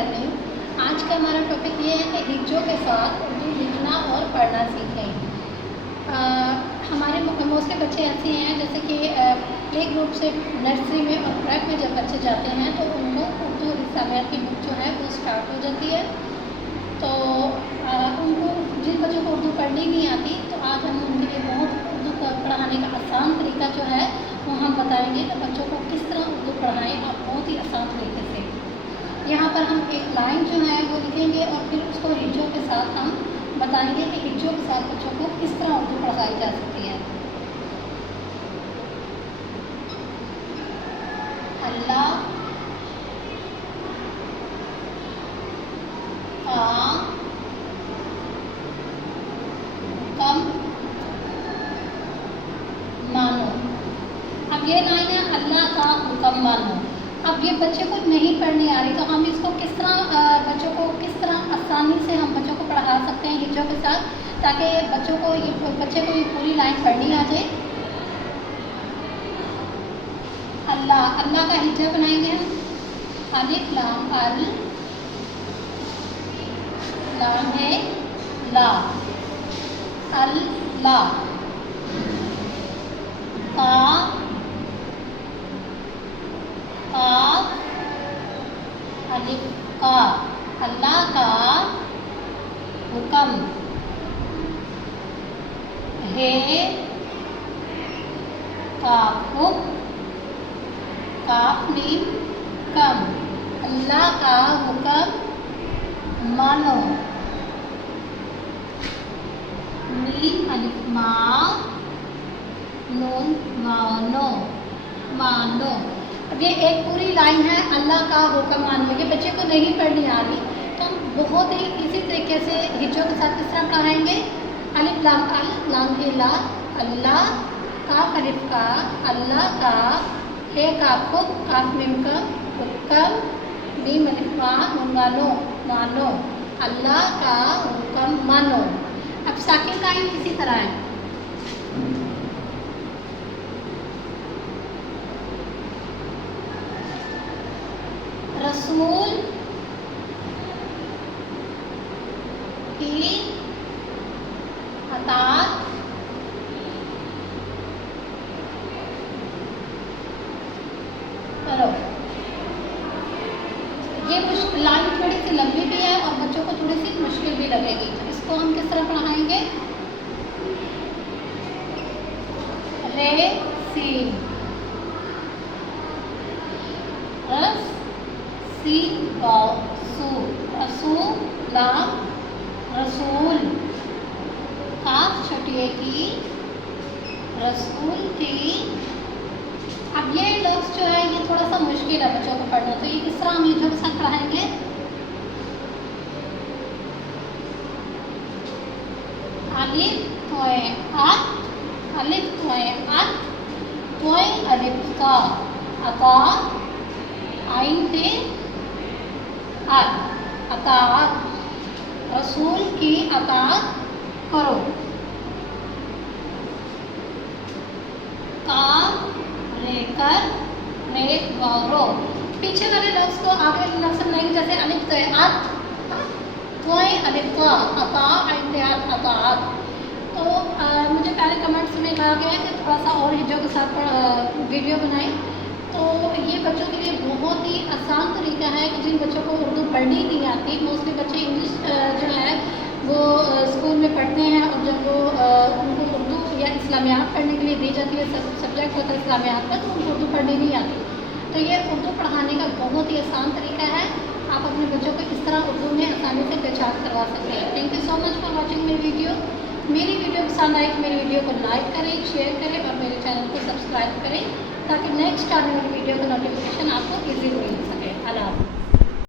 कहती हूँ। आज का हमारा टॉपिक ये है कि हिज्जों के साथ उर्दू लिखना और पढ़ना सीखें। हमारे मोस्टली बच्चे ऐसे हैं जैसे कि प्ले ग्रुप से नर्सरी में और प्रेप में जब बच्चे जाते हैं तो उनको उर्दू और इस्लामियात की बुक जो है वो स्टार्ट हो जाती है। तो उनको जिन बच्चों को उर्दू पढ़नी नहीं आती तो आज हम उनके लिए बहुत उर्दू को पढ़ाने का आसान तरीका जो है वो हम बताएंगे कि बच्चों को किस तरह उर्दू पढ़ाएं आप बहुत ही आसान तरीके से। यहाँ पर हम एक लाइन जो है वो लिखेंगे और फिर उसको हिज्जों के साथ हम बताएंगे कि हिज्जों के साथ बच्चों को किस तरह उर्दू पढ़ाई जा सकती है। अल्लाह का हुक्म मानो। अब ये लाइन है अल्लाह का हुक्म मानो। अब ये बच्चे को नहीं पढ़नी आ रही तो हम इसको किस तरह बच्चों को किस तरह आसानी से हम बच्चों को पढ़ा सकते हैं हिज्जों के साथ, ताकि बच्चे को ये पूरी लाइन पढ़नी आ जाए। अल्लाह, अल्लाह का हिज्जा बनाएंगे हम अलिफ लाम अल, लाम है ला, अल्लाह का, काफ अलिफ का, अल्लाह का हुक्म है काफ हुक, काफ मीम कम, अल्लाह का हुक्म मानो, मीम अलिफ मा, नून मानो, मानो। अब ये एक पूरी लाइन है अल्लाह का हुक्म मानो। ये बच्चे को नहीं पढ़नी आ रही तो हम बहुत ही इसी तरीके से हिज्जों के साथ किस तरह पढ़ाएंगे। अलिफ लाम अल, लाम है ला, अल्लाह, काफ अलिफ का, अल्लाह का, हे काफ हुक, काफ मीम का, हुक्म, मीम अलिफ मा, नून मानो, मानो, अल्लाह का हुक्म मानो। अब साकिन लाइन इसी तरह है। रसूल की अताअत करो। ये लाइन थोड़ी सी लंबी भी है और बच्चों को थोड़ी सी मुश्किल भी लगेगी, तो इसको हम किस तरह पढ़ाएंगे। रे सीन, रस सीन वाव सू, रसूल लाम रसूल, काफ छठिए की, रसूल की। अब ये लफ्ज़ जो है ये थोड़ा सा मुश्किल है बच्चों को पढ़ना, तो ये किस तरह हम हिज्जों के साथ पढ़ाएंगे। अलिफ तोए अत, अलिफ तोए अत, तोए अलिफ का, अता आइन ते अत, अताअत, रसूल की अताअत करो। काफ रेकर रे गौरो। पीछे वाले लफ्ज़ को आगे लफ्ज़ नहीं, जैसे अलिफ तो अत, तोय अलिफ का, अता आइन ते अत, अताअत। तो मुझे पहले कमेंट्स में कहा गया है कि थोड़ा सा और हिज्जों के साथ वीडियो बनाएं। तो ये बच्चों के लिए बहुत ही आसान तरीका है कि जिन बच्चों को उर्दू पढ़नी नहीं आती, मोस्टली बच्चे इंग्लिश जो है वो स्कूल में पढ़ते हैं और जब वो उनको उर्दू या इस्लामियात पढ़ने के लिए दी जाती है, सब्जेक्ट होता है इस्लामियात का, तो उनको उर्दू पढ़नी नहीं आती। तो ये उर्दू पढ़ाने का बहुत ही आसान तरीका है। आप अपने बच्चों को इस तरह उर्दू में आसानी से पहचान करवा सकते हैं। Thank you so much for watching मेरी वीडियो। मेरी वीडियो पसंद आए तो मेरी वीडियो को लाइक करें, शेयर करें और मेरे चैनल को सब्सक्राइब करें ताकि नेक्स्ट आने वाली वीडियो का नोटिफिकेशन आपको इजीली मिल सके। अल्लाह हाफ़िज़।